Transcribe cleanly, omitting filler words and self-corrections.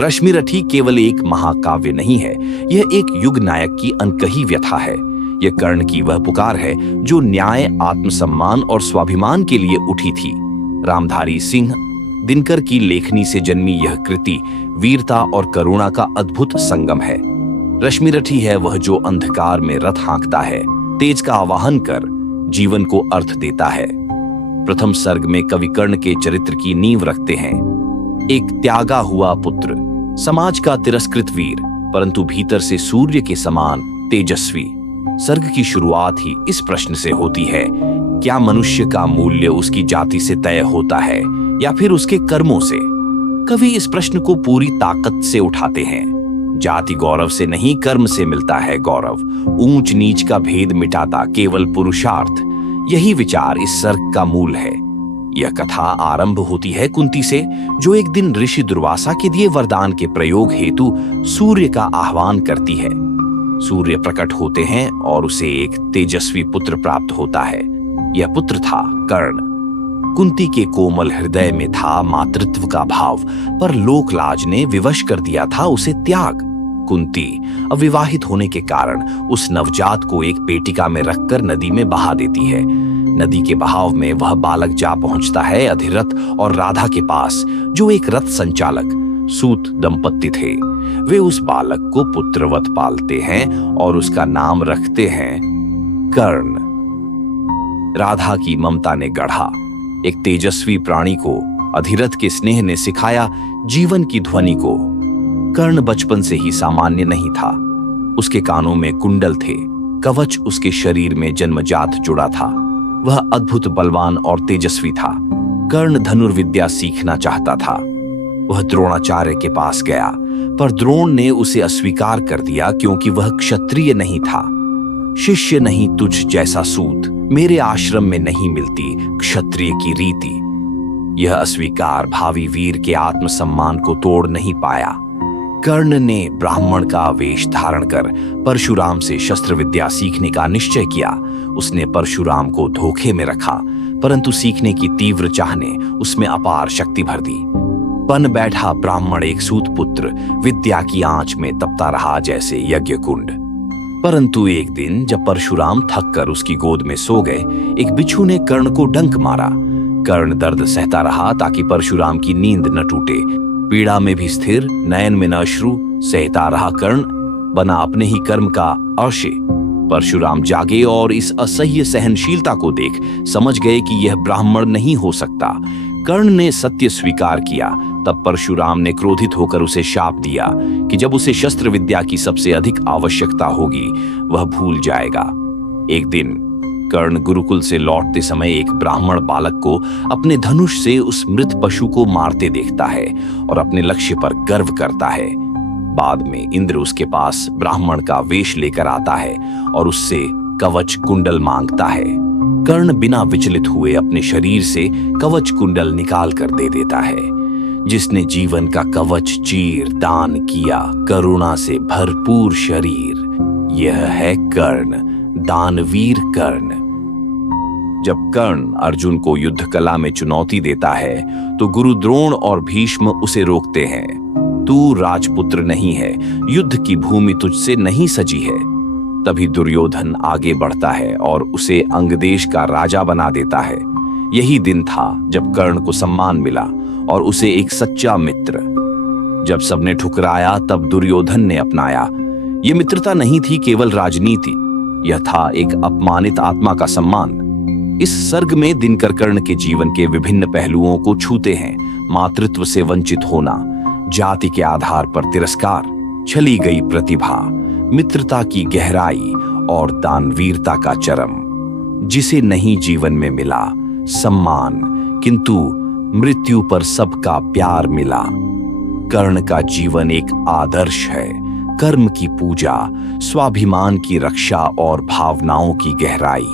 रश्मिरथी केवल एक महाकाव्य नहीं है, यह एक युग नायक की अनकही व्यथा है। यह कर्ण की वह पुकार है जो न्याय, आत्मसम्मान और स्वाभिमान के लिए उठी थी। रामधारी सिंह दिनकर की लेखनी से जन्मी यह कृति वीरता और करुणा का अद्भुत संगम है। रश्मिरथी है वह जो अंधकार में रथ हाँकता है, तेज का आवाहन कर जीवन को अर्थ देता है। प्रथम सर्ग में कवि कर्ण के चरित्र की नींव रखते हैं। एक त्यागा हुआ पुत्र, समाज का तिरस्कृत वीर, परंतु भीतर से सूर्य के समान तेजस्वी। सर्ग की शुरुआत ही इस प्रश्न से होती है, क्या मनुष्य का मूल्य उसकी जाति से तय होता है या फिर उसके कर्मों से? कवि इस प्रश्न को पूरी ताकत से उठाते हैं। जाति गौरव से नहीं, कर्म से मिलता है गौरव। ऊंच नीच का भेद मिटाता केवल पुरुषार्थ, यही विचार इस सर्ग का मूल है। यह कथा आरंभ होती है कुंती से, जो एक दिन ऋषि दुर्वासा के दिए वरदान के प्रयोग हेतु सूर्य का आह्वान करती है। सूर्य प्रकट होते हैं और उसे एक तेजस्वी पुत्र प्राप्त होता है। यह पुत्र था कर्ण। कुंती के कोमल हृदय में था मातृत्व का भाव, पर लोकलाज ने विवश कर दिया था उसे त्याग। कुंती अविवाहित होने के कारण उस नवजात को एक पेटिका में रखकर नदी में बहा देती है। नदी के बहाव में वह बालक जा पहुंचता है अधिरथ और राधा के पास, जो एक रथ संचालक सूत दंपत्ति थे। वे उस बालक को पुत्रवत पालते हैं और उसका नाम रखते हैं कर्ण। राधा की ममता ने गढ़ा, एक तेजस्वी प्राणी को अधिरथ के स्नेह ने सिखाया जीवन की ध्वनि को। कर्ण बचपन से ही सामान्य नहीं था। उसके कानों में कुंडल थे, कवच उसके शरीर में जन्मजात जुड़ा था। वह अद्भुत बलवान और तेजस्वी था। कर्ण धनुर्विद्या सीखना चाहता था। वह द्रोणाचार्य के पास गया, पर द्रोण ने उसे अस्वीकार कर दिया क्योंकि वह क्षत्रिय नहीं था। शिष्य नहीं तुझ जैसा सूत, मेरे आश्रम में नहीं मिलती क्षत्रिय की रीति। यह अस्वीकार भावी वीर के आत्मसम्मान को तोड़ नहीं पाया। कर्ण ने ब्राह्मण का वेश धारण कर परशुराम से शस्त्र विद्या सीखने का निश्चय किया। उसने परशुराम को धोखे में रखा, परंतु सीखने की तीव्र चाह ने उसमें अपार शक्ति भर दी। बन बैठा ब्राह्मण एक सूत पुत्र, विद्या की आंच में तपता रहा जैसे यज्ञ कुंड। परंतु एक दिन जब परशुराम थक कर उसकी गोद में सो गए, एक बिच्छू ने कर्ण को डंक मारा। कर्ण दर्द सहता रहा ताकि परशुराम की नींद न टूटे। पीड़ा में भी स्थिर, नयन में न अश्रु, सहता रहा कर्ण, बना अपने ही कर्म का अर्षे। परशुराम जागे और इस असह्य सहनशीलता को देख समझ गए कि यह ब्राह्मण नहीं हो सकता। कर्ण ने सत्य स्वीकार किया। तब परशुराम ने क्रोधित होकर उसे शाप दिया कि जब उसे शस्त्र विद्या की सबसे अधिक आवश्यकता होगी वह भूल जाएगा। एक दिन कर्ण गुरुकुल से लौटते समय एक ब्राह्मण बालक को अपने धनुष से उस मृत पशु को मारते देखता है और अपने लक्ष्य पर गर्व करता है। बाद में इंद्र उसके पास ब्राह्मण का वेश लेकर आता है और उससे कवच कुंडल मांगता है। कर्ण बिना विचलित हुए अपने शरीर से कवच कुंडल निकाल कर दे देता है। जिसने जीवन का कवच चीर दान किया, करुणा से भरपूर शरीर, यह है कर्ण, दानवीर कर्ण। जब कर्ण अर्जुन को युद्ध कला में चुनौती देता है तो गुरु द्रोण और भीष्म उसे रोकते हैं। तू राजपुत्र नहीं है, युद्ध की भूमि तुझसे नहीं सजी है। तभी दुर्योधन आगे बढ़ता है और उसे अंगदेश का राजा बना देता है। यही दिन था जब कर्ण को सम्मान मिला और उसे एक सच्चा मित्र। जब सबने ठुकराया तब दुर्योधन ने अपनाया। यह मित्रता नहीं थी केवल राजनीति, यह था एक अपमानित आत्मा का सम्मान। इस सर्ग में दिनकर कर्ण के जीवन के विभिन्न पहलुओं को छूते हैं। मातृत्व से वंचित होना, जाति के आधार पर तिरस्कार, छली गई प्रतिभा, मित्रता की गहराई और दानवीरता का चरम। जिसे नहीं जीवन में मिला सम्मान, किंतु मृत्यु पर सबका प्यार मिला। कर्ण का जीवन एक आदर्श है, कर्म की पूजा, स्वाभिमान की रक्षा और भावनाओं की गहराई।